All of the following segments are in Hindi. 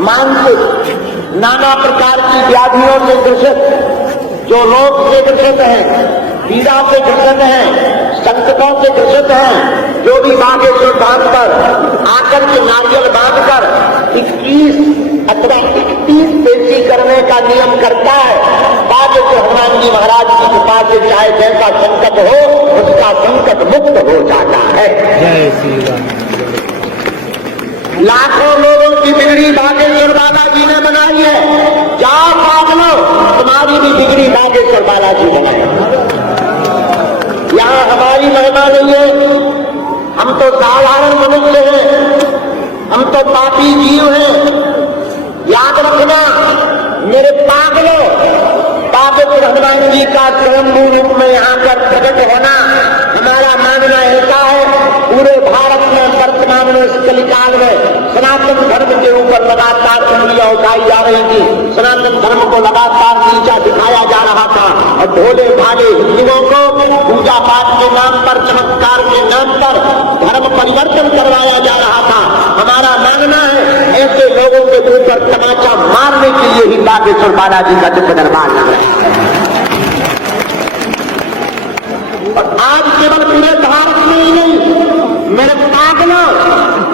मानसिक नाना प्रकार की व्याधियों से ग्रसित, जो रोग से ग्रसित हैं, पीड़ा से ग्रसित हैं, संकटों से ग्रसित हैं, जो भी बागेश्वर धाम पर आकर के नारियल बांधकर 21 अथवा 31 पेशी करने का नियम करता है, बागेश्वर हनुमान जी महाराज की कृपा से चाहे जैसा संकट हो उसका संकट मुक्त हो जाता है। जय श्री राम। लाखों लोगों की बिगड़ी बागेश्वर बालाजी ने बनाई है। जाओ पागलो, तुम्हारी भी बिगड़ी बागेश्वर बालाजी बनाए। यहाँ हमारी महिमा नहीं है, हम तो साधारण मनुष्य हैं, हम तो पापी जीव हैं। याद रखना मेरे पागलो, बागेश्वर हनुमान जी का स्वयंभू रूप में यहाँ पर प्रकट होना हमारा मानना ऐसा है। पूरे भारत में वर्तमान में इस कलिकाल में सनातन धर्म के ऊपर लगातार उंगलियां उठाई जा रही थी, सनातन धर्म को लगातार नीचा दिखाया जा रहा था और भोले भाले हिंदुओं को पूजा पाठ के नाम पर, चमत्कार के नाम पर धर्म परिवर्तन करवाया जा रहा था। हमारा मानना है ऐसे लोगों के ऊपर तमाचा मारने के लिए ही बागेश्वर बालाजी का दिव्य दरबार लग रहा है। और आज केवल पूरे भारत में ही नहीं, मेरे पागलों,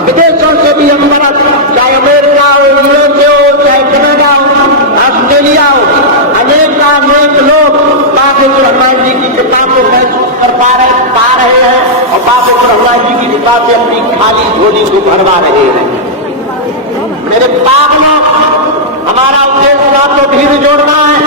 विदेशों से भी हम तरफ, चाहे अमेरिका हो, यूरोप हो, चाहे कनाडा हो, ऑस्ट्रेलिया हो, अनेक लोग बागेश्वर हनुमान जी की कृपा को महसूस कर पा रहे हैं और बागेश्वर हनुमान जी की कृपा से अपनी खाली झोली को भरवा रहे हैं। मेरे पागलों, हमारा उद्देश्य ना तो भीड़ जोड़ना है,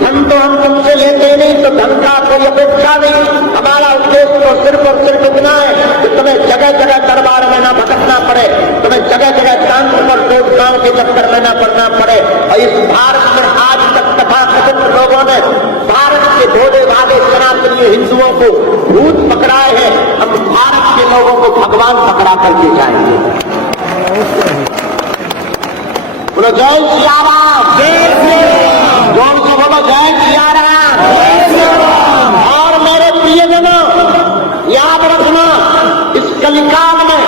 धन तो हम तुमसे लेते नहीं, तो धन का कोई अपेक्षा नहीं। हमारा उद्देश्य तो सिर्फ और सिर्फ इतना है कि तुम्हें जगह जगह दरबार में ना भटकना पड़े, तुम्हें जगह जगह शांत पर कोट गांव के चक्कर में न पड़ना पड़े। और इस भारत में आज तक तथाकथित लोगों ने भारत के भोले भाले सनातनी हिंदुओं को भूत पकड़ाए हैं, हम भारत के लोगों को भगवान पकड़ा करके जाएंगे। बोलो जय सिया राम, जय श्री राम, जोर से बोलो जय सिया राम, जय श्री राम। और मेरे प्रियजनों, याद रखना इस कलिकाल में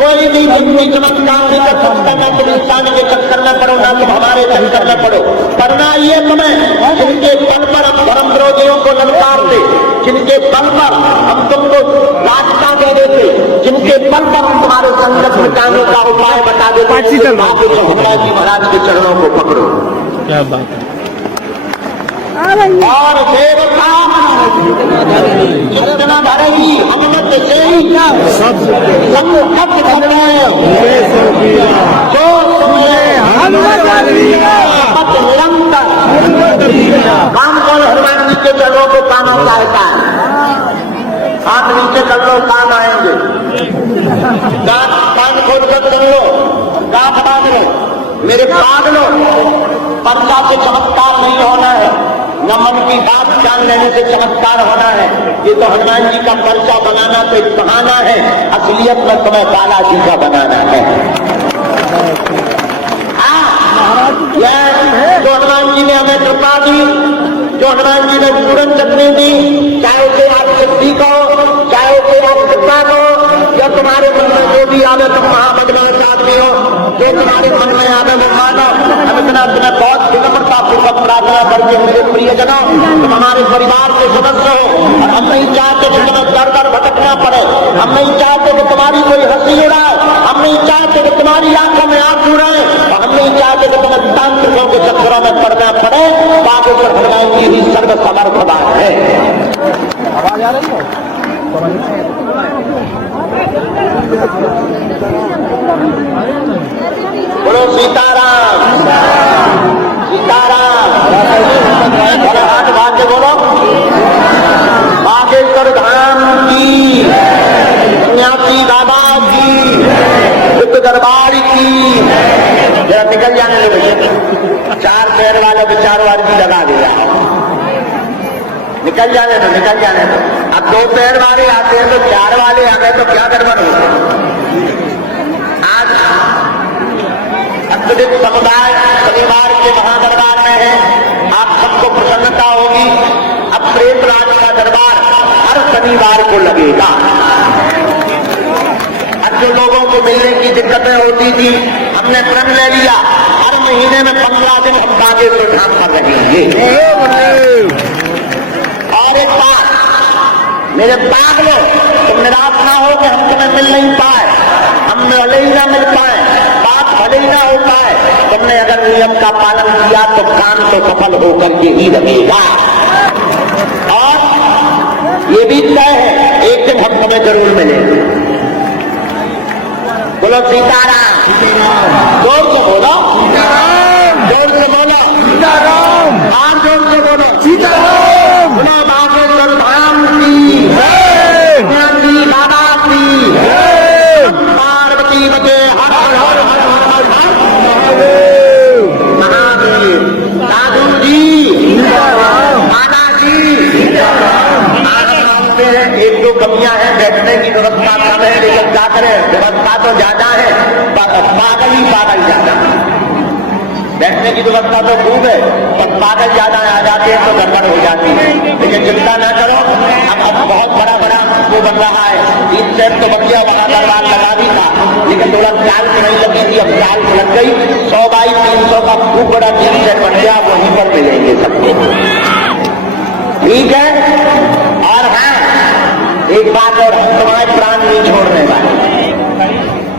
कोई भी भक्ति चमत्कार नहीं कर सकता, ना तुम इंसान के चक्कर न पड़ो, ना तुम हमारे चक्कर न पड़ो। करना ये तुम्हें जिनके बल पर हम धर्म विरोधियों को ललकारते, जिनके बल पर हम तुमको रास्ता दे देते, जिनके बल पर हम तुम्हारे संकट मिटाने का उपाय बता देते, हनुमान जी महाराज के चरणों को पकड़ो। क्या बात है। और देवता जितना भरेगी हमत से ही संकट धरे, जो सुने हनुमत निरंतर। काम कौन हनुमान जी के चरणों को पाना चाहता है? हाथ नीचे कर लो, काम आएंगे। दांत कान खोलकर सुन लो, गांठ बांध लो। मेरे पागलों, पर्चा से चमत्कार नहीं होना है, न मन की बात जान लेने से चमत्कार होना है। ये तो हनुमान जी का पर्चा बनाना तो एक बहाना है, असलियत में तुम्हें बालाजी का बनाना है। जो हनुमान जी ने हमें कृपा दी, जो हनुमान जी ने पूर्ण चक्री दी, चाहे उसे आप शक्ति कहो, चाहे उसे आप कृपा कहो, या तुम्हारे मन में जो भी आवे तुम महामंडला चाहते हो, जो तुम्हारे मन में आवे वो मानो। हम इतना तुम्हें बहुत विनम्रता पूर्वक प्रार्थना करके मेरे प्रियजनों, तुम हमारे परिवार के सदस्य हो और हम नहीं चाहते कि तुम्हें दर दर भटकना पड़े, हम नहीं चाहते कि तुम्हारी कोई हंसी उड़ाए, हम नहीं चाहते कि तुम्हारी आंखों में आंसू उड़ाए, और हम नहीं चाहते कि तुम्हें तांत्रिकों के चक्करों में पड़ना पड़े। बागेश्वर हनुमान जी ही सर्व समर्थदा है। आवाज आ रही है? बोलो सीताराम, सीताराम। हाथ बांध के बोलो बागेश्वर धाम की, सन्यासी बाबा की, बुद्ध दरबार की। जरा निकल जाने लगे, 4 पैर वाले विचार वाली लगा दिया, निकल जाने दो, निकल जाने दो। अब 2 पैर वाले आते हैं तो 4 वाले आ गए तो क्या गड़बड़ होगा? आज अत्यधिक समुदाय शनिवार के महादरबार में है, आप सबको प्रसन्नता होगी। अब प्रेमराज का दरबार हर शनिवार को लगेगा। अब जो लोगों को मिलने की दिक्कतें होती थी, हमने प्रण ले लिया हर महीने में 15 दिन हम बागेश्वर धाम पर रहेंगे। और एक बात मेरे पागलों, तुम निराश ना हो कि हम तुम्हें मिल नहीं पाए, हम भले ही ना मिल पाए, बात भले ही ना हो पाए, तुमने अगर नियम का पालन किया तो काम तो सफल होकर के ही रहेगा। और ये भी तय है एक दिन हम तुम्हें जरूर मिलेंगे। बोलो सीताराम, जोर से बोलो जोर से बोलो सीताराम, हाँ जोर से बोलो सीताराम। बोलो बागेश्वर धाम की गांधी बाबा की पार्वती बजे हर हर हर हर हर महादेव। साधु जी, माना जी, एक दो कमियां हैं, बैठने की व्यवस्था कम है, लेकिन क्या करें, व्यवस्था तो ज्यादा है, पागल ही पागल ज्यादा। बैठने की व्यवस्था तो खूब है, पर पागल ज्यादा आ जाते हैं तो गड़बड़ हो जाती है। लेकिन चिंता न करो, अब बहुत बड़ा बड़ा वो बन रहा है, 3 सेट तो बन गया, वहां दरबार लगा भी था, लेकिन थोड़ा चाल तो नहीं लगी थी, अब चाल लग गई। 100 बाई 300 का खूब बड़ा 3 सेट बन गया, वहीं पर मिलेंगे सबको, ठीक है। और हाँ एक बात और, हम तुम्हारे प्राण नहीं छोड़ने वाले,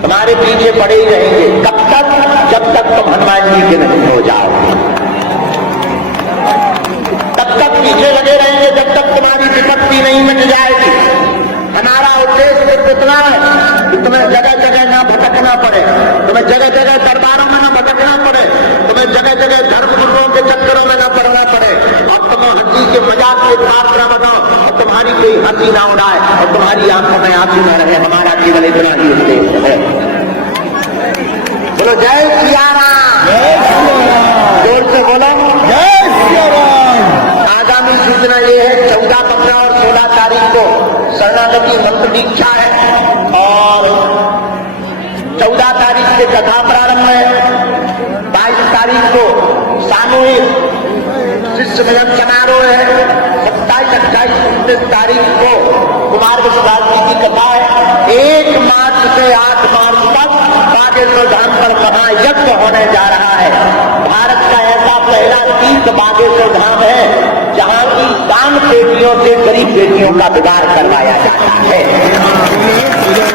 तुम्हारे पीछे पड़े ही रहेंगे। कब तक? जब तक तुम हनुमान जी के नहीं हो जाओ, तब तक पीछे लगे रहेंगे, जब तक तुम्हारी विपत्ति नहीं मिट जाएगी। हमारा उद्देश्य सिर्फ इतना है कि तुम्हें जगह जगह ना भटकना पड़े, तुम्हें जगह जगह दरबारों में ना भटकना पड़े, तुम्हें जगह जगह धर्म गुरुओं के चक्करों में ना पड़ना पड़े, और तुम हंसी के मजाक के पात्र बनाओ, और तुम्हारी कोई हंसी ना उड़ाए, और तुम्हारी आंखों में आंसू न रहे। हमारा केवल इतना ही उद्देश्य है। बोलो जय सिया राम, जोर से बोलो जय सिया राम। आगामी सूचना ये है, 14, 15 और 16 तारीख को शरणागति मंत्र दीक्षा है, और 14 तारीख से कथा प्रारंभ है, 22 तारीख को सामूहिक शिष्य मिलन समारोह है, 27, 28, 29 तारीख को कुमार विश्वास जी की कथा है। 1 मार्च से 8 मार्च तक बागेश्वर धाम पर महायज्ञ होने जा रहा है। भारत का ऐसा पहला तीर्थ बागेश्वर धाम है जहां की दान पेटियों से गरीब बेटियों का विवाह करवाया जाता है।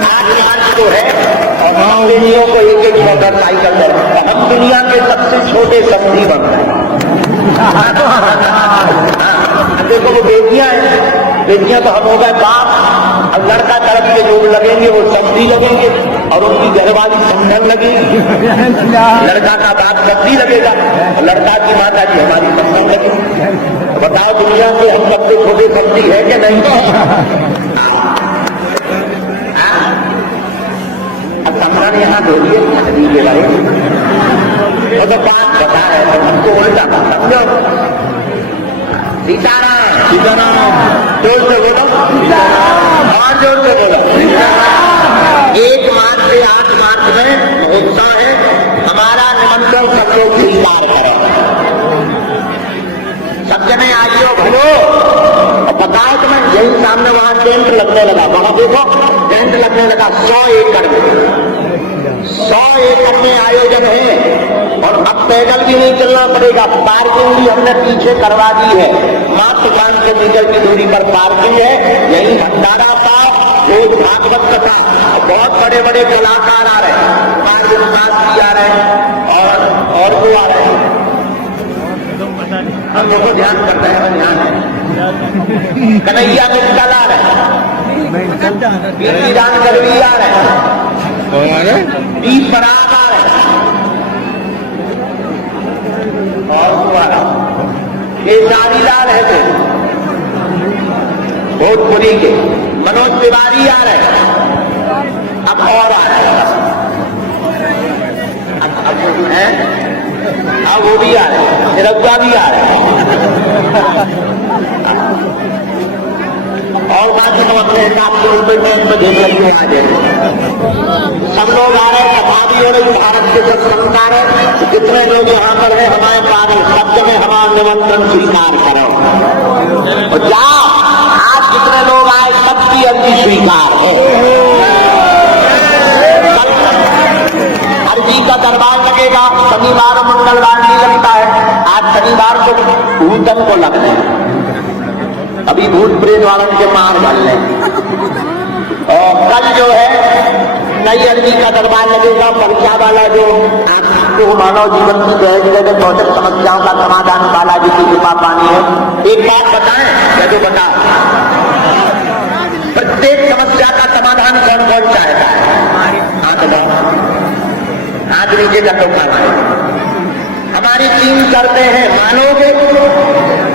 8 मार्च को है, और हम बेटियों को 1-1 मोटरसाइकिल दे, हम दुनिया के सबसे छोटे सब्जी बन रहे हैं। देखो वो बेटियां हैं, बेटियां तो हम हो गए बाप, अब लड़का तरफ के लोग लगेंगे वो सब्जी लगेंगे, और उनकी घरवाली समझन लगेगी। लड़का का बाप सब्जी लगेगा, और लड़का की माता जी हमारी समझन लगेगी। बताओ दुनिया के हम सबसे छोटे सब्जी है कि नहीं? अब समझन यहाँ बोलिए सब्जी के बारे में, और तो बात बता रहे थे, हमको उल्टा समझो। सीताराम, सीताराम, जोर से बोलो सीताराम, और जोर से बोलो सीताराम। 1 मार्च से 8 मार्च में महोत्सव है, हमारा निमंत्रण सब लोग स्वीकार करें। सब जने आइयो भलो, और बताओ तुम्हें यही सामने वहां टेंट लगने लगा, वहां देखो टेंट लगने लगा 100 एकड़ में, 100 एकड़ में आयोजन है। और अब पैदल भी नहीं चलना पड़ेगा, पार्किंग भी हमने पीछे करवा दी है, मात्र 500 मीटर की दूरी पर पार्किंग है। यही भंडारा था, रोज भागवत कथा, बहुत बड़े बड़े कलाकार आ रहे हैं, कुमार विश्वास जी आ रहे हैं, और वो आ रहे हैं। हम लोगों ध्यान कर रहे हैं, ध्यान है, कन्हैया गुप्ता आ रहे हैं, कीर्ति दान गढ़वी आ रहे हैं, दीप पराग आ रहे हैं, और तुम्हारा केसारी लाल है थे भोजपुरी के, मनोज तिवारी आ रहे हैं, अब और आ रहे हैं, अब है, अब वो भी आ रहे हैं, निरग्गा भी आ रहे हैं, और बाकी तो अपने हिसाब से रुपये में देख लेंगे आ जाए। सब लोग आ रहे हैं, कथा भी हो रही, भारत के सब संस्कार है, जितने लोग यहाँ पर है हमारे पास, सब जगह हमारा निमंत्रण स्वीकार करो, और जाओ आज जितने लोग आए सबकी अर्जी स्वीकार है। हर जी का दरबार लगेगा, शनिवार और मंगलवार नहीं लगता है। आज शनिवार को भूतन को लग रहे हैं, अभी भूत प्रेत वालों के मार डाल रहे। और कल जो है नई अरबी का दरबार लगेगा, पर्चा वाला जो आपको मानव जीवन की गहरी जगह भौतिक समस्याओं का समाधान बालाजी की कृपा पानी है। एक बात बताएं, या जो बता, प्रत्येक समस्या का समाधान कौन कौन चाहता है? हाथ लगाओ, हाथ नीचे कर दो। हमारी टीम करते हैं, मानोगे?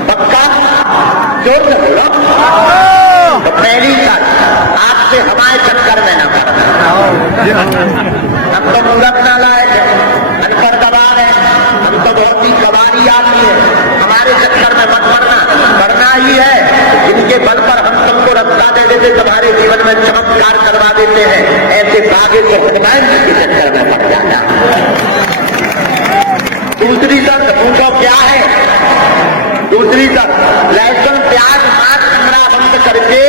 पक्का? जोर से बोलो। तो पहली बात, आपसे हमारे चक्कर में ना पड़ना। हम तो मूर्ख ना लाए थे, अनपढ़ गवार है, हम तो बहुत ही गवारी आदमी है। हमारे चक्कर में मत पड़ना, पढ़ना ही है। जिनके बल पर हम तुमको रास्ता दे देते, तुम्हारे जीवन में चमत्कार करवा देते हैं, ऐसे भाग्य से हनुमान जी के चक्कर में पड़ जाना। दूसरी शर्त पूछो क्या है? दूसरी शर्त, लहसुन प्याज मांस कमरा बंद करके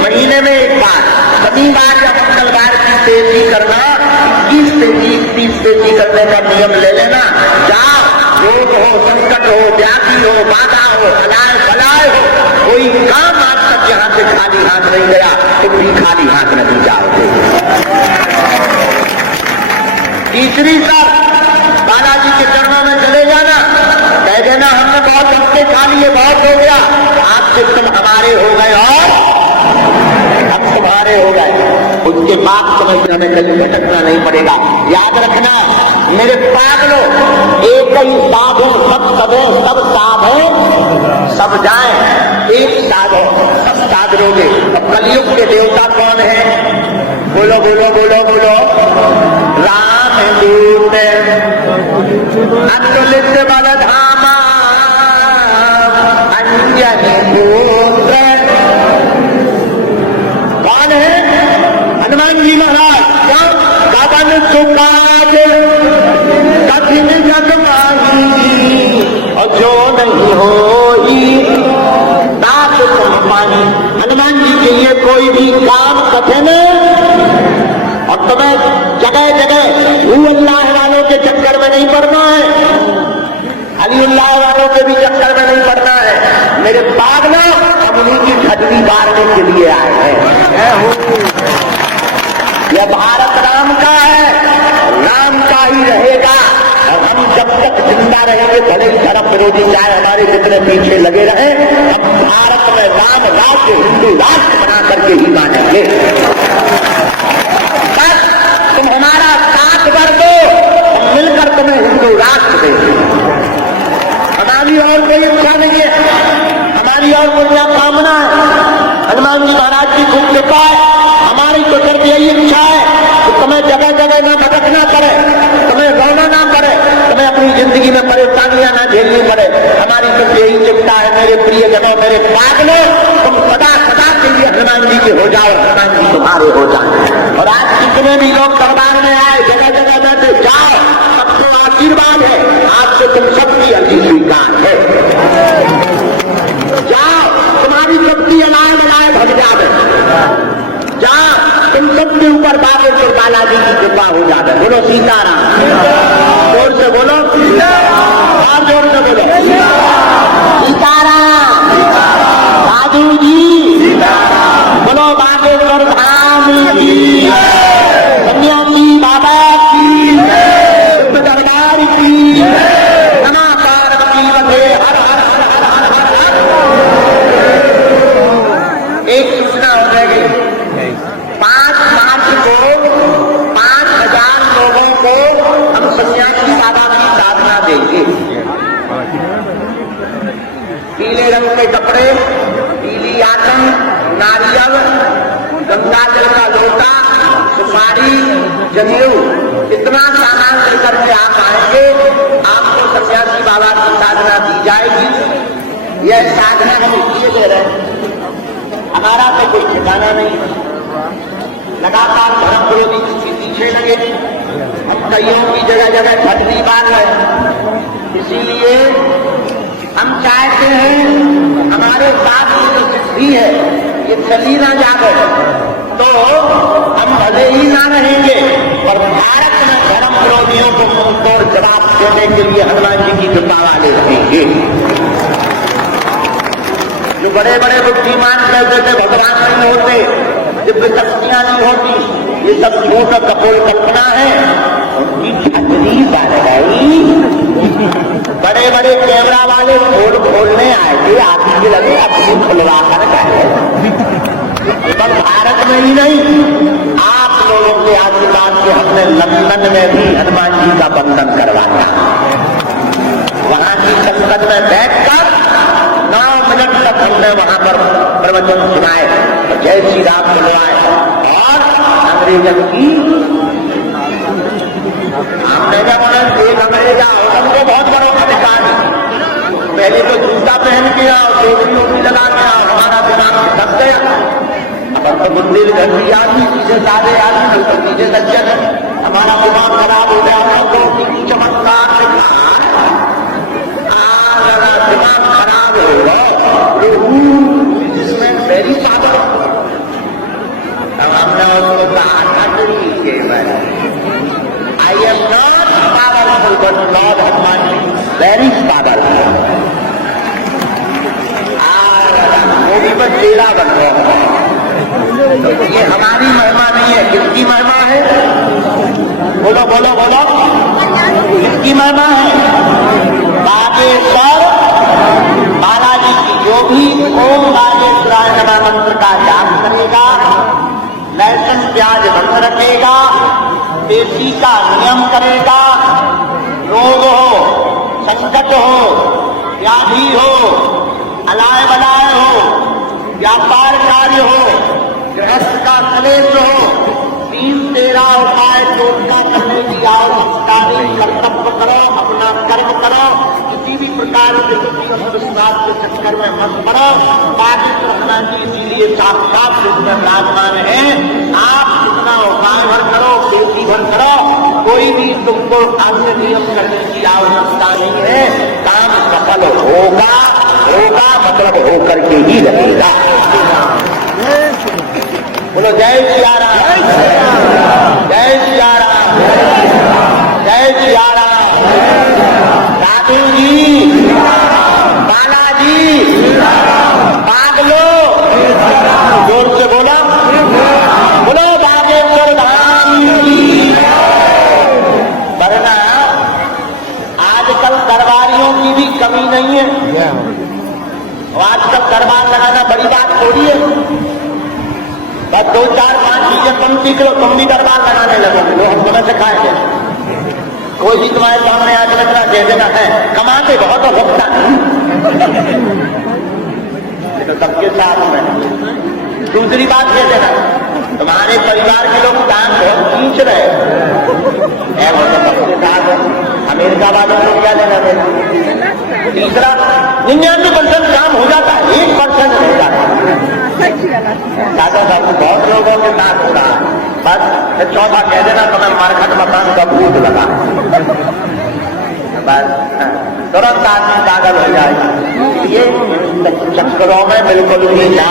महीने में एक बार, शनिवार या मंगलवार की सेवी करना, 20 से 30 सेवी करने का नियम ले लेना। जाओ, रोग हो, संकट हो, व्याधि हो, बाधा हो, अलाय बलाय हो, कोई काम आज तक यहाँ से खाली हाथ नहीं गया, तुम भी खाली हाथ नहीं जाओगे। तीसरी शर्त, बालाजी के चरणों में चले जाना, कह देना हमने बहुत हफ्ते खा लिए, बहुत हो गया, आपसे तुम हमारे हो गए और हम तुम्हारे हो गए। उसके बाद समझना में कहीं भटकना नहीं पड़ेगा। याद रखना मेरे पागलों, एक ही साधु सब सबे, सब साधे सब जाए, एक साधो सब साधरोगे। अब कलयुग के देवता कौन है? बोलो बोलो बोलो बोलो। राम दूत अतुलित बलधामा अंजनी पुत्र। कौन है? हनुमान जी महाराज। क्या? पवन सुकाज कठिन जग माही, और जो नहीं होई दास तुम पानी। हनुमान जी के लिए कोई भी काम कठिन, और तुम्हें जगह जगह अल्लाह वालों के चक्कर में नहीं पड़ना है, अलीउल्लाह वालों के भी चक्कर में नहीं पड़ना है। मेरे पागलों, हम उन्हीं की खटनी बारने के लिए आए हैं। यह भारत राम का है, राम का ही रहेगा, और हम जब तक जिंदा रहेंगे, भले ही धर्म विरोधी चाहे हमारे जितने पीछे लगे रहे, हम भारत में राम राज्य, हिंदू राष्ट्र बना करके ही मानेंगे। बस तुम हमारा साथ कर दो, हम मिलकर तुम्हें हिंदू राष्ट्र देंगे। हमारी और कोई इच्छा नहीं है, हमारी और कोई कामना है। हनुमान जी महाराज की खूब कृपा है। हमारी तो सिर्फ यही इच्छा है कि तुम्हें जगह जगह ना भटकना पड़े, तुम्हें रोना ना पड़े, तुम्हें अपनी जिंदगी में परेशानियां ना झेलनी पड़े। हमारी सिर्फ यही चिंता है मेरे प्रियजनों, मेरे पागलों, तुम सदा सदा के लिए हनुमान जी के हो जाओ, हनुमान जी तुम्हारे हो जाए। और आज जितने भी लोग दरबार में आए, जगह जगह में से जाओ, सबको आशीर्वाद है, आपसे तुम सबकी अर्जी स्वीकार है। जाओ, तुम्हारी सबकी अलाय बलाय भग जावे। जाओ, तुम सबके ऊपर बाबेश्वर बालाजी की कृपा हो जावे। बोलो सीताराम। जोर से बोलो, और जोर से बोलो सीताराम। साधु जी बोलो बाबेश्वर धाम की, सन्यासी बाबा की, दरबार की, समाचार की बंधे हर हर हर हर हर हर। एक सूचना हो जाएगी, 5 मार्च को 5000 लोगों को हम सन्यासी बाबा की साधना देंगे। पीले रंग के कपड़े, पीली आसन, नारियल, गंगा जल का लोटा, सुपारी, जनेऊ, इतना सामान लेकर के आप आएंगे, आपको सन्यासी बाबा की साधना दी जाएगी। यह साधना हम इसलिए दे रहे हैं, हमारा तो कोई ठिकाना नहीं, लगातार धर्म विरोधी के पीछे लगे, हम कईयों की जगह जगह खटनी बांध रहे। इसीलिए हम चाहते हैं हमारे साथ ये जो सिद्धि है ये चली ना जाए, तो हम भले ही ना रहेंगे, पर भारत में धर्म विरोधियों को मुंहतोड़ जवाब देने के लिए हनुमान जी की कृपा वाले रहेंगे। जो बड़े बड़े बुद्धिमान कहते थे भगवान नहीं होते, दिव्य शक्तियां नहीं होती, ये सब झूठ और कपोल कल्पना है, उनकी छतरी बन गई। बड़े बड़े कैमरा वाले खोल खोलने आए थे, आगे लगे अपनी खुलवा कर गए। केवल भारत में ही नहीं, आप लोगों के आशीर्वाद से हमने लंदन में भी हनुमान जी का बंधन करवाया। वहां की संसद में बैठकर 9 मिनट तक हमने वहां पर प्रवचन सुनाए, जय श्री राम बुलवाए, और अंग्रेजन की हमने जब एक अंग्रेजा हमको बहुत बड़ा अधिकार, पहले तो जूता पहन के आओ, टोपी ओपी लगा के आओ, हमारा दिमाग दब गया। अब तो बुंदेल घंटी आदमी, पीछे सादे आदमी, तो पीछे सज्जन, हमारा दिमाग खराब हो गया। तो चमत्कार दिमाग खराब होगा, इसमें वेरी पावर। अब हमने उसको कहा I am not powerful but god Hanuman ji very powerful. वो भी बस चेला बन रहा। तो ये हमारी महिमा नहीं है, किसकी महिमा है? बोलो बोलो बोलो, किसकी महिमा है? बागेश्वर बालाजी की। जो भी ओम बागेश्वराय नमः मंत्र का जाप करेगा, लहसुन प्याज बंद रखेगा, देसी का नियम करेगा, रोग हो, संकट हो, व्याधि हो, अलाय बलाय हो, व्यापार कार्य हो, गृहस्थ का कलेश हो, 3-13 उपाय टोटका करने की आवश्यकता नहीं। कर्तव्य करो, अपना कर्म करो, किसी भी प्रकार के विश्वास के चक्कर में मत पड़ो। बाकी रखना की इसीलिए साक्षात जिसमें विराजमान है। आप जितना उपाय भर करो, खेती भर करो, कोई भी तुमको अन्य नियम करने की आवश्यकता नहीं है। काम सफल होगा, होगा मतलब होकर के ही रहेगा। बोलो जय सिया राम, जय सिया राम, जय सिया राम। साधु जी, बालाजी, बागलो, जोर से बोलो, बोलो बागेश्वर धाम की। वरना आजकल दरबारियों की भी कमी नहीं है। आजकल दरबार लगाना बड़ी बात थोड़ी है। बस 2-4-5 चीजें तुम सीख लो, तुम भी दरबार लगाने लगोगे। वो हम तुम्हें सिखाएंगे। कोई भी तुम्हारे सामने आज लगना दे देना है, कमाते बहुत और भुगता तो सबके साथ में। दूसरी बात कह देना, तुम्हारे परिवार के लोग दान बहुत खींच रहे हैं, वो तो सबके साथ अमेरिका वालों को क्या लेना देना। तीसरा, 99% काम हो जाता है, 1% हो जाता है। दादा साहब बहुत लोगों के साथ हो रहा है। बस चौथा कह देना तुम्हें मार्केट मकान का भूत लगा, बस तुरंत आदमी पागल हो जाएगी। ये चक्करों में बिल्कुल भी ना,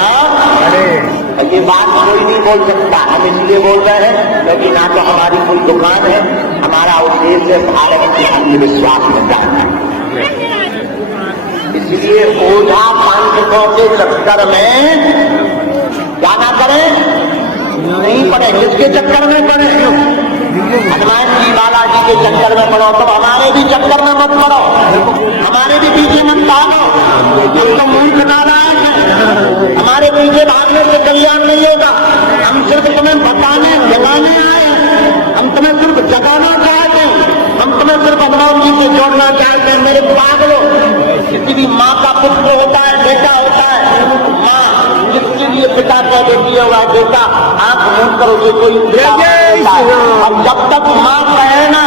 ये बात कोई नहीं बोल सकता। हम इसलिए बोल रहे हैं क्योंकि ना तो हमारी कोई दुकान है, हमारा उद्देश्य भारत के अंधविश्वास में जाना है। इसलिए ओझा पांचकों के चक्कर में क्या ना करें, नहीं पड़े। किसके चक्कर में पड़े? हनुमान जी बालाजी के चक्कर में पड़ो। तो हमारे भी चक्कर में मत पड़ो, हमारे भी पीछे मत भागो। हम तो मूर्ख नारायण हैं, हमारे पीछे भागने से कल्याण नहीं होगा। हम सिर्फ तुम्हें बताने जगाने आए हैं, हम तुम्हें सिर्फ जगाना चाहते हैं, हम तुम्हें सिर्फ हनुमान जी से जोड़ना चाहते हैं। मेरे पागलों, किसी भी माँ का पुत्र होता है, बेटा होता है, माँ जिसके लिए पिता कह देती है वह बेटा आंख मूंद करो, ये कोई अब जब तक माँ कहे ना,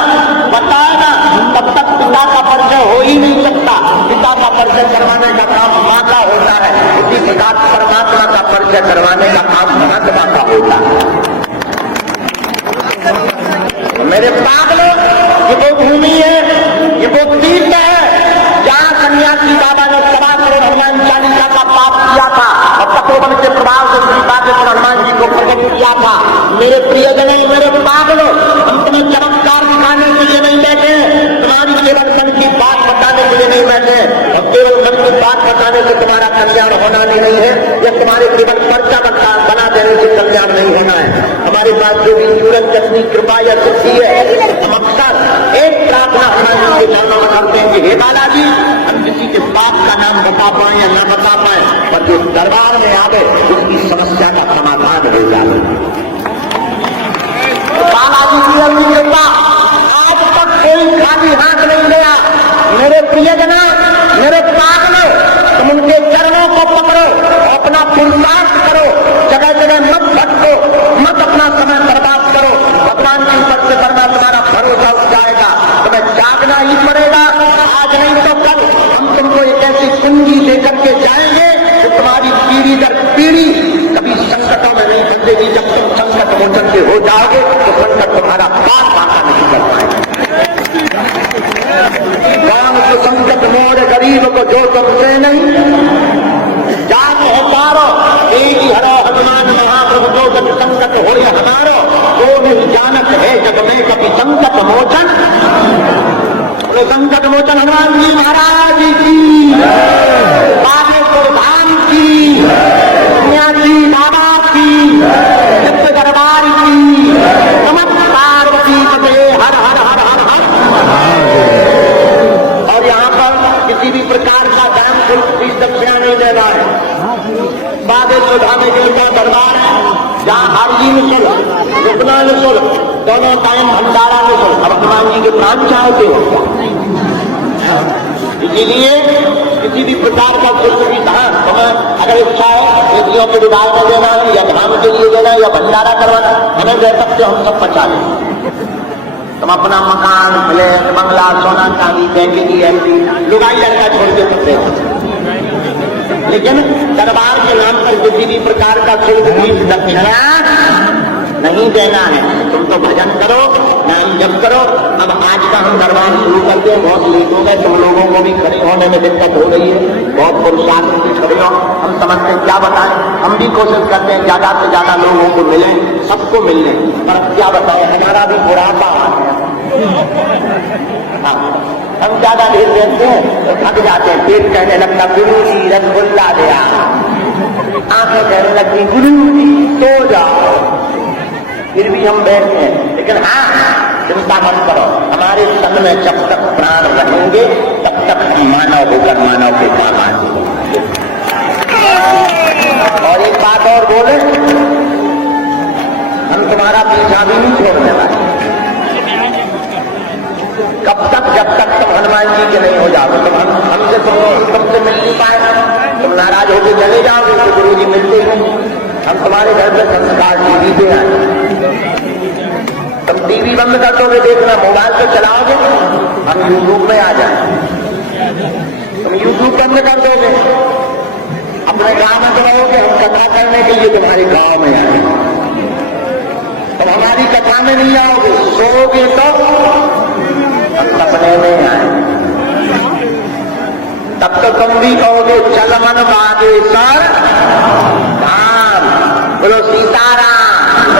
बताए ना, तब तक पिता का परिचय हो ही नहीं सकता। पिता का परिचय करवाने का काम माँ का होता है, उसी प्रकार परमात्मा का परिचय करवाने का काम महात्मा का होता है। मेरे पागलों, ये वो भूमि है, ये वो तीर्थ है जहाँ सन्यासी बाबा ने 7 करोड़ हनुमान चालीसा का पाप किया था और तपोवन के प्रभाव से श्री बागेश्वर हनुमान जी को प्रकट किया था। मेरे प्रियजन, मेरे पागलों, हम तुम्हें चमत्कार दिखाने से और केवल मन की बात बताने से तुम्हारा कल्याण होना नहीं है, या तुम्हारे केवल पर्चा बना देने से कल्याण नहीं होना है। हमारे पास जो भी सूरज चटनी कृपा या शक्ति है, हम अक्सर एक प्रार्थना हनुमान जी के चरणों में करते हैं कि हे बालाजी, हम किसी के बाप का नाम बता पाए या ना बता पाए, पर जो दरबार में आवे उसकी समस्या का समाधान हो जाए। बालाजी की अपनी कृपा, आज तक कोई खाली हाथ नहीं गया। मेरे प्रियजना, मेरे पागले, तुम उनके चरणों को पकड़ो, अपना पुरुषार्थ करो, जगह जगह मत भटको, मत अपना समय बर्बाद करो। भगवान की ऊपर से करना तुम्हारा भरोसा उठ जाएगा। तुम्हें जागना ही पड़ेगा, आज नहीं तो कल हम तुमको एक ऐसी कुंजी लेकर के जाएंगे जो तुम्हारी पीढ़ी दर पीढ़ी कभी संकटों में नहीं बदलेगी। जब तुम संकट मोचन के हो जाओगे तो संकट तुम्हारा बात बाता नहीं कर पाएगा। गांव के संकट मोड़ गरीब को जो तुमसे नहीं, जान है तारो तेजी हरो हनुमान महाप्रभु जो जब संकट हो या हमारो, वो नहीं जानत है जब में कभी संकट मोचन। तो संकट मोचन हनुमान जी महाराज की, बागेश्वर धाम की, सन्यासी बाबा की, नित्य दरबार की, नमस्कार पते हर हर हर हर हर। और यहाँ पर किसी भी प्रकार का दान शुल्क भी दक्षिणा नहीं देना है। बागेश्वर धाम एक ऐसा दरबार है जहाँ हारजी निःशुल्क, रुकना निःशुल्क, दोनों टाइम भंडारा निःशुल्क। अब हनुमान जी के प्राण चाहते हो, इसीलिए किसी भी प्रकार का शुल्क भी दान हमें अगर इच्छा है बेटियों के विवाह में देना या धाम के लिए देना या भंडारा करवाना, हमें दे सकते हम सब बचा लें। तुम अपना मकान, फ्लैट, बंगला, सोना चांदी, बैंकिंग, एमपी लुगाई लड़का छोड़ के सकते हो, लेकिन दरबार के नाम पर किसी भी प्रकार का शुल्क भी दक्षिणा नहीं देना है। तुम तो भजन करो, नाम जप करो। अब आज का हम दरबार शुरू करते हैं, बहुत लेट हो गए, तुम लोगों को भी खड़े होने में दिक्कत हो रही है, बहुत पुरुषार्थ से खड़े हो। हम समझते हैं क्या बताएं, हम भी कोशिश करते हैं ज्यादा से ज्यादा लोगों को मिले, सबको मिलने, पर क्या बताएं हमारा भी बुढ़ापा हम ज्यादा ढेर देते हैं तो थक जाते हैं, पेट कहने लगता गुरु जी रसगुल्ला दिया, आंखें कहने लगती गुरु जी सो जाओ, फिर भी हम बैठते हैं। लेकिन हाँ, चिंता मत करो, हमारे तन में जब तक प्राण रहेंगे तब तक मानव होकर मानव के काम आएंगे। और एक बात और बोले, हम तुम्हारा पीछा भी नहीं छोड़ने वाले। कब तक, जब तक तुम हनुमान जी के नहीं हो जाओगे, तुम हमसे तुमसे मिल नहीं पाए, तुम नाराज होकर चले जाओगे तो गुरु जी मिलते नहीं। हम तुम्हारे घर में संस्कार टीवी पे आए, तुम टीवी बंद कर दोगे देखना, मोबाइल पे चलाओगे, हम यूट्यूब में आ जाए। तुम यूट्यूब बंद कर दोगे, अपने गांव में रहोगे, हम कथा करने के लिए तुम्हारे गांव में आए। तुम हमारी कथा में नहीं आओगे, सोओगे तो हम सपने में आए, तब तो तुम भी कहोगे चल मन बागेश्वर धाम, बोलो सीताराम।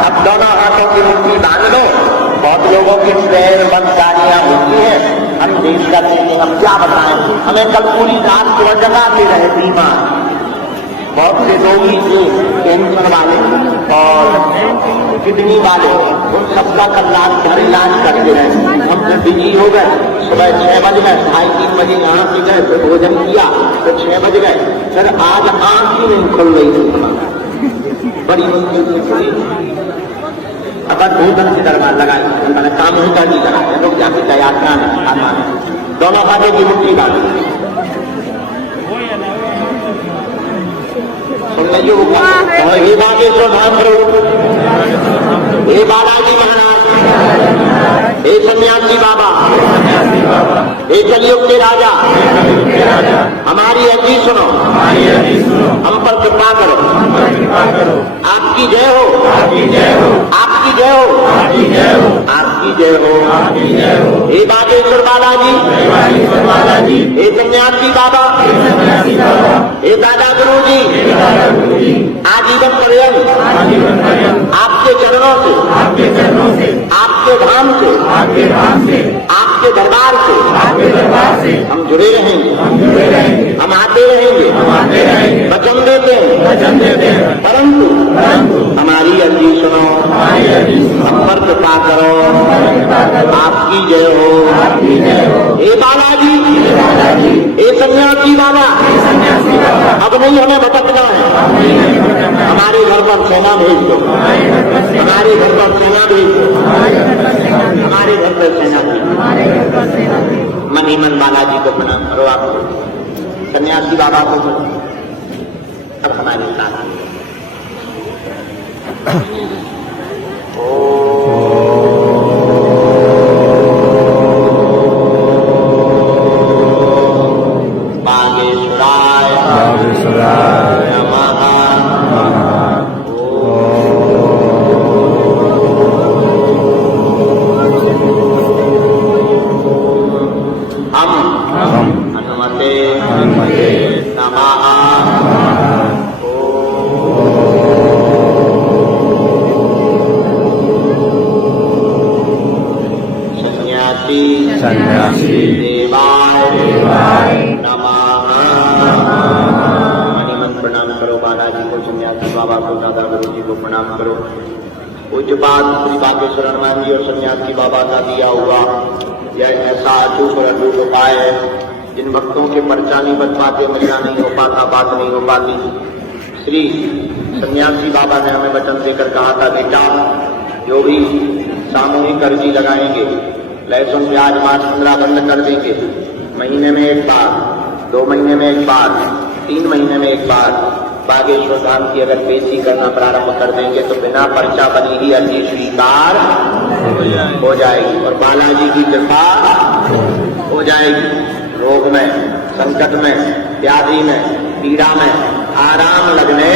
अब दोनों हाथों की मुट्ठी बांध लो। बहुत लोगों के पैर बंदारियां होती हैं, हम देख करते हैं, हम क्या बताएं, हमें कल पूरी रात को जगाते रहे बीमार। बहुत से रोगी थे, कैंसर वाले और किडनी वाले, उन सबका कल रात भर इलाज करते रहे। हम जब बिजी हो गए, सुबह 6 बज गए, 2:30-3 बजे यहाँ से गए, फिर भोजन किया तो 6 बज गए, फिर आज आंख ही नहीं खुल रही थी, बड़ी मुश्किल से खुली। अगर भोजन की दरबार लगाए, मैंने काम होता नहीं लगा, लोग जाके तैयार खाना, दोनों हाथों की मुट्ठी डाली, हे बागेश्वर धाम प्रभु, हे बालाजी महाराज, हे सन्यासी बाबा, हे कलयुग के राजा, हमारी अर्जी सुनो, हम पर कृपा करो, आपकी जय हो, आपकी जय हो, आपकी जय हो, आपकी जय हो। हे बागेश्वर बालाजी, हे सन्यासी बाबा, हे दादा गुरु जी, आजीवन पर्यंत आपके चरणों से, आपके धाम से, आपके दरबार से हम जुड़े रहेंगे, हम आते रहेंगे, वचन देते हैं, परंतु हमारी अर्जी सुनो, हम पर कृपा करो, आपकी जय हो। हे बालाजी, हे सन्यासी बाबा, अब नहीं हमें भटकना है, हमारे घर पर सेना भेज दो, हमारे घर पर सेना भेज दो, हमारे घर पर सेना भेज दो। मन ही मन बालाजी को प्रणाम करो, आप सन्यासी बाबा को अब हमारे साथ सन्यासी देवाय नमः। मणिमन प्रणाम करो बालाजी को, सन्यासी बाबा को, दादा गुरु जी को प्रणाम करो। पूज्यपाद श्री बागेश्वर हनुमान जी और सन्यासी बाबा का दिया हुआ यह ऐसा अचूक और अटूट उपाय है, जिन भक्तों के पर्चा नहीं बन पाते, मिलना नहीं हो पाता, बात नहीं हो पाती। श्री सन्यासी बाबा ने हमें वचन देकर कहा था, बेटा जो भी सामूहिक अर्जी लगाएंगे, लहसुन प्याज मांस 15 बंद कर देंगे, महीने में एक बार, 2 महीने में एक बार, 3 महीने में एक बार बागेश्वर धाम की अगर पेशी करना प्रारंभ कर देंगे तो बिना पर्चा बनी ही अर्जी स्वीकार हो जाएगी और बालाजी की कृपा हो जाएगी। रोग में, संकट में, व्याधि में, पीड़ा में आराम लगने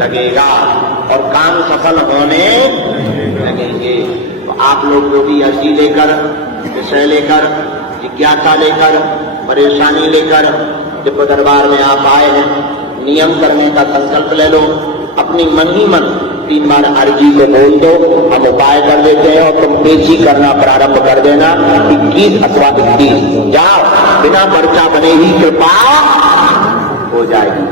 लगेगा और काम सफल होने लगेंगे। तो आप लोग जो भी अर्जी लेकर, विषय लेकर, जिज्ञासा लेकर, परेशानी लेकर दिव्य दरबार में आप आए हैं, नियम करने का संकल्प ले लो। अपनी मन ही मन 3 बार अर्जी को बोल दो, हम उपाय कर देते हैं और तुम पेशी करना प्रारंभ कर देना। 21 अथवा 31 जाओ, बिना पर्चा बने ही कृपा हो जाएगी।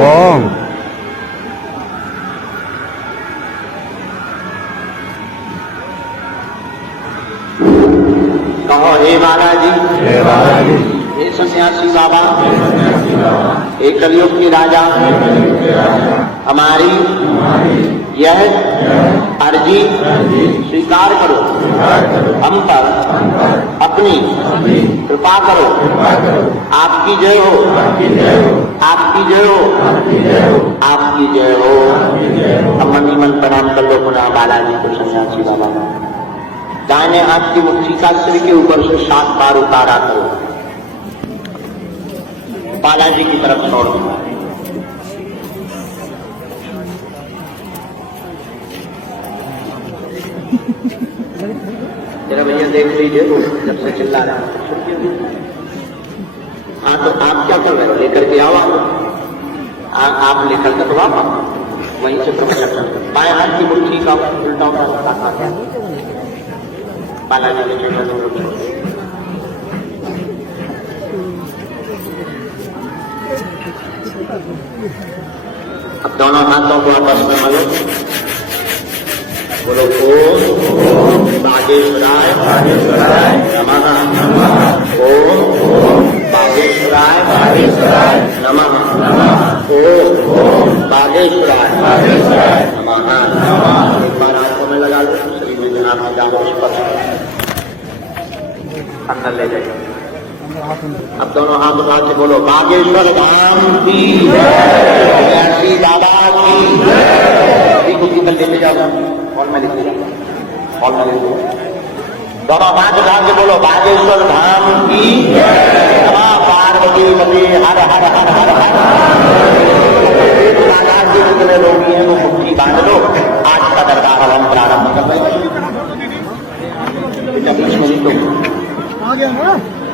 ओम कहो, हे बालाजी, हे सन्यासी बाबा, हे कलयुग के राजा, हमारी यह अर्जी स्वीकार करो, हम पर अपनी कृपा करो। आपकी जय हो, आपकी जय हो, आपकी जय हो। अब मन ही मन प्रणाम कर लो पुनः बालाजी को, सन्यासी बाबा। दाहिने हाथ की मुट्ठी का सिर के ऊपर से 7 बार उतारा करो, बालाजी की तरफ छोड़ दो। जरा भैया देख लीजिए, जब से चिल्ला रहा है। हाँ, तो आप क्या कर रहे हो? लेकर के आओ, आप लेकर के तो आप वहीं से बाएं हाथ की मुट्ठी का उल्टा उल्टा बालाजी के अब दोनों हाथों को आपस में मलो, बोलो ओम बागेश्वराय नमः, ओम बागेश्वराय नमः, ओम बागेश्वराय नमः। एक बार आंखों में लगा लो, शरीर में जहाँ में जाओ अंदर ले जाइए। अब दोनों हाथ उठा के बोलो, बागेश्वर धाम की सन्यासी बाबा की। खुशी कर लेते जाओ, हॉल में लिखते जाओ, हॉल में लिखते जाओ। दोनों हाथ उठा के बोलो, बागेश्वर धाम की नमः, पार्वती पति हर हर हर हर हर। बालाजी जितने लोग हैं वो मुट्ठी बांध लो, आज का दरबार हवन प्रारंभ कर रहे हैं। आ गया ना।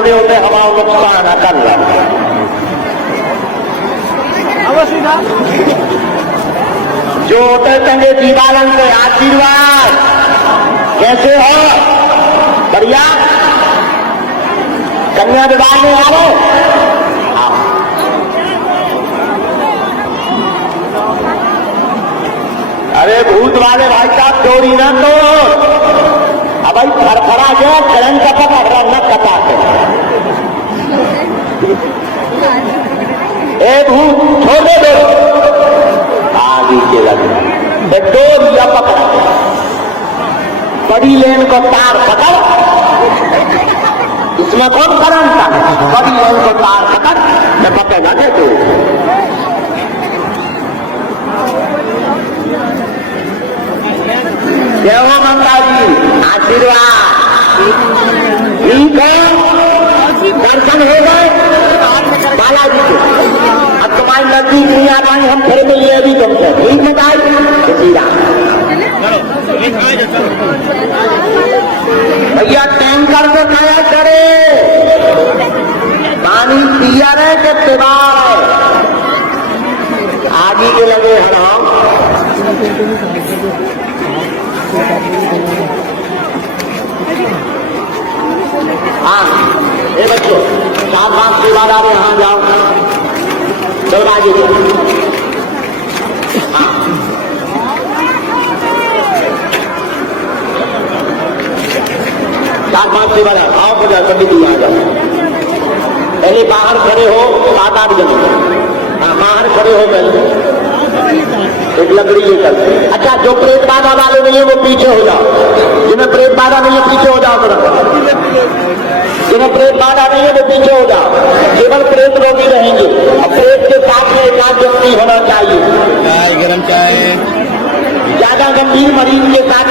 होते होते हमारा नुकसान कर रहा जो होते तंगे दीवालन से आशीर्वाद कैसे हो बढ़िया कन्या विवाह में आ रहे अरे भूत वाले भाई साहब चोरी ना तो अब भाई फरफरा गया करंट का पकड़ न कटा के ए भूत छोड़ दो आगे के लगे दो दिया पकड़ा बड़ी लेन को तार पकड़ इसमें कौन करंट था बड़ी लेन को तार पकड़ मैं पकड़ेगा दे तू जय हो माता जी आशीर्वाद ठीक है दर्शन हो गए बालाजी के अब तुम्हारी नजदीक नहीं आ पाई हम फिर मिलिए अभी तुमसे ठीक बताई सीधा भैया टैंकर से खाया करे पानी पिया रहे के त्योहार है आगे के लगे हराम हाँ ये बच्चों 4-5 के बाद आप यहाँ जाओ चलो आगे हाँ 4-5 के बाद आओ पूजा कभी भी आ जाओ पहले बाहर खड़े हो 7-8 जने हाँ बाहर खड़े हो पहले एक लकड़ी लेकर अच्छा जो प्रेत बाधा वाले नहीं है वो पीछे हो जाओ जिन्हें प्रेत बाधा नहीं है पीछे हो जाओ जिन्हें प्रेत बाधा नहीं है वो पीछे हो जाओ केवल प्रेत रोगी रहेंगे और प्रेत के साथ में एकांत व्यक्ति होना चाहिए चाय गरम चाय ज्यादा गंभीर मरीज के साथ